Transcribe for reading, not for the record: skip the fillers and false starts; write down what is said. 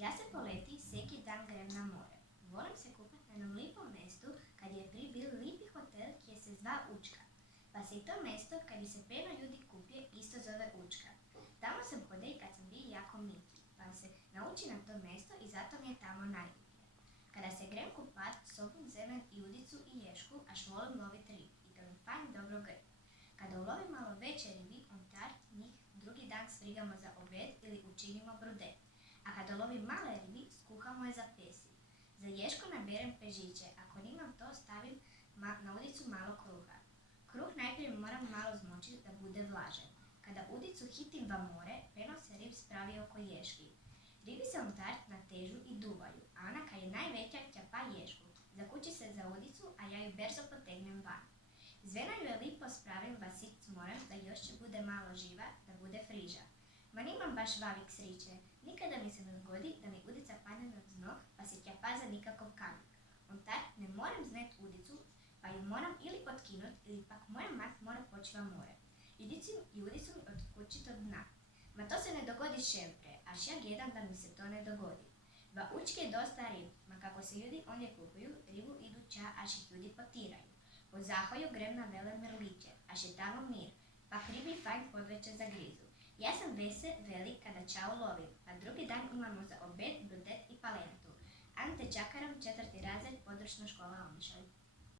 Ja se po leti svaki dan grem na more. Volim se kupati na jednom lipom mestu kad je prije bil lipi hotel ki se zva Učka. Pa se i to mesto kad bi se peno ljudi kupije isto zove Učka. Tamo sam hodila kad sam bio jako miki, pa se nauči na to mesto i zato mi je tamo najljubije. Kada se grem kupat, sobom zemem i udicu i ješku, až volim lovit rib i to mi fajn dobro gre. Kada ulovim malo veće ribi, onda njih drugi dan svrigamo za obed ili učinimo brudet. A kada lovim male ribi, skuhamo je za pesi. Za ješku naberem pežiće, ako nimam to stavim na udicu malo kruha. Kruh najprije moram malo zmočiti da bude vlažen. Kada udicu hitim va more, peno se rib spravi oko ješki. Ribi se onda natežu i duvaju, a ona kad je najveća ćapa ješku. Zakući se za udicu, a ja ju brzo potegnem van. Zvena ju je lipo spravim va sit s morem da još će bude malo živa, da bude friža. Ma nimam baš vavik sriće, nikada mi se ne dogodi da mi udica padne na dno pa se ćapa za nikakav kamik. Onda ne moram znet udicu, pa ju moram ili potkinut ili pak moja mat mora poći va more. Udicu mi otkući do dna. Ma to se ne dogodi šempre, až ja gledam da mi se to ne dogodi. Va Učki je dosta rib, ma kako se ljudi ondje kupuju, ribu idu ča až ih ljudi potiraju. Po zahoju grem na vele mrliće, až je tamo mir, pak ribi fajn podveče zagrizu. Ja sam velik kada čao lovim, pa drugi dan imamo za obed, brudet i palentu. Ante Čakaram, 4. razred, područna škola Omišalj.